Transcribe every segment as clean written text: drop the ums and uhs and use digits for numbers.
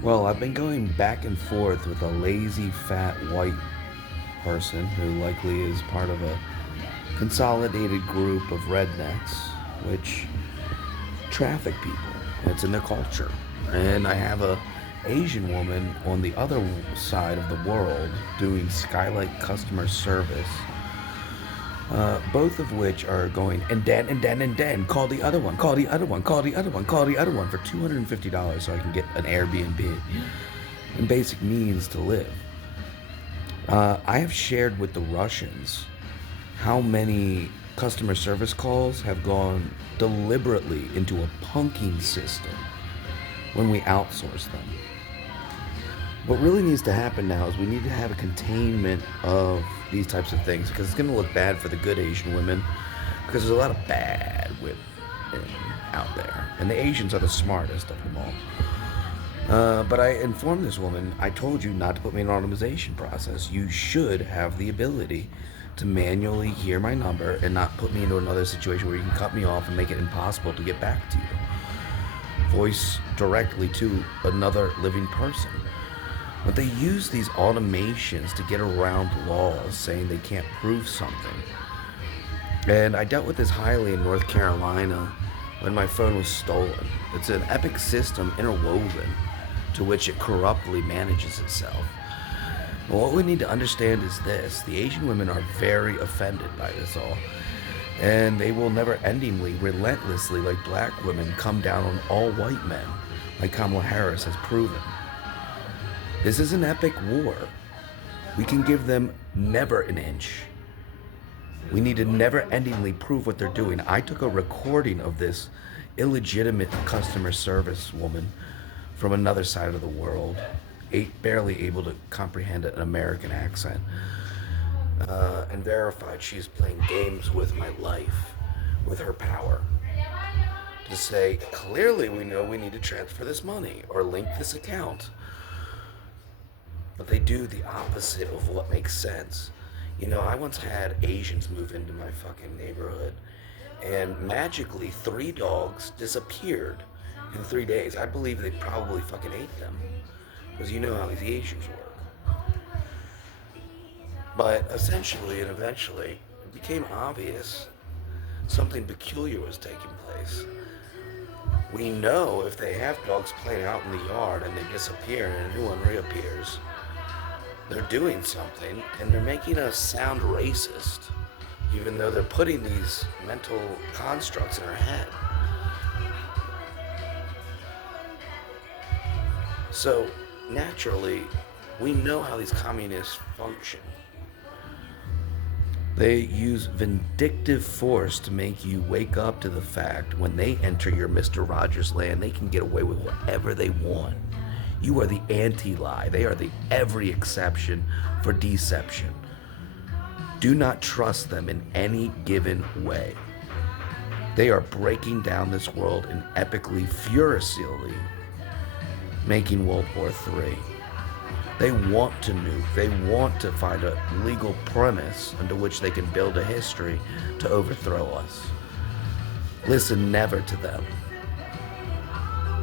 Well, I've been going back and forth with a lazy, fat, white person who likely is part of a consolidated group of rednecks, which traffic people. It's in their culture. And I have a Asian woman on the other side of the world doing Skylight customer service, both of which are going and then call the other one, call the other one, call the other one, call the other one for $250 so I can get an Airbnb and basic means to live. I have shared with the Russians how many customer service calls have gone deliberately into a punking system when we outsource them. What really needs to happen now is we need to have a containment of these types of things because it's going to look bad for the good Asian women because there's a lot of bad women out there. And the Asians are the smartest of them all. But I informed this woman, I told you not to put me in an automation process. You should have the ability to manually hear my number and not put me into another situation where you can cut me off and make it impossible to get back to you. Voice directly to another living person. But they use these automations to get around laws saying they can't prove something. And I dealt with this highly in North Carolina when my phone was stolen. It's an epic system interwoven to which it corruptly manages itself. Well, what we need to understand is this: the Asian women are very offended by this all. And they will never endingly, relentlessly, like black women, come down on all white men, like Kamala Harris has proven. This is an epic war. We can give them never an inch. We need to never endingly prove what they're doing. I took a recording of this illegitimate customer service woman from another side of the world, barely able to comprehend an American accent, and verified she's playing games with my life, with her power. To say, clearly we know we need to transfer this money or link this account. But they do the opposite of what makes sense. You know, I once had Asians move into my fucking neighborhood, and magically 3 dogs disappeared in 3 days. I believe they probably fucking ate them. Because you know how these Asians work. But essentially and eventually, it became obvious something peculiar was taking place. We know if they have dogs playing out in the yard and they disappear and a new one reappears, they're doing something and they're making us sound racist, even though they're putting these mental constructs in our head. So, naturally, we know how these communists function. They use vindictive force to make you wake up to the fact when they enter your Mr. Rogers land, they can get away with whatever they want. You are the anti-lie. They are the every exception for deception. Do not trust them in any given way. They are breaking down this world and epically, furiously making World War III. They want to nuke. They want to find a legal premise under which they can build a history to overthrow us. Listen never to them.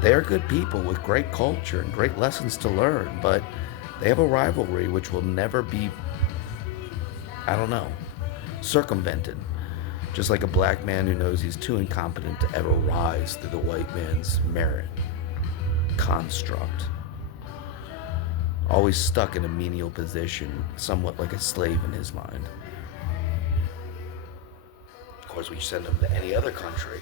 They are good people with great culture and great lessons to learn, but they have a rivalry which will never be, I don't know, circumvented. Just like a black man who knows he's too incompetent to ever rise through the white man's merit construct. Always stuck in a menial position, somewhat like a slave in his mind. Of course, we send him to any other country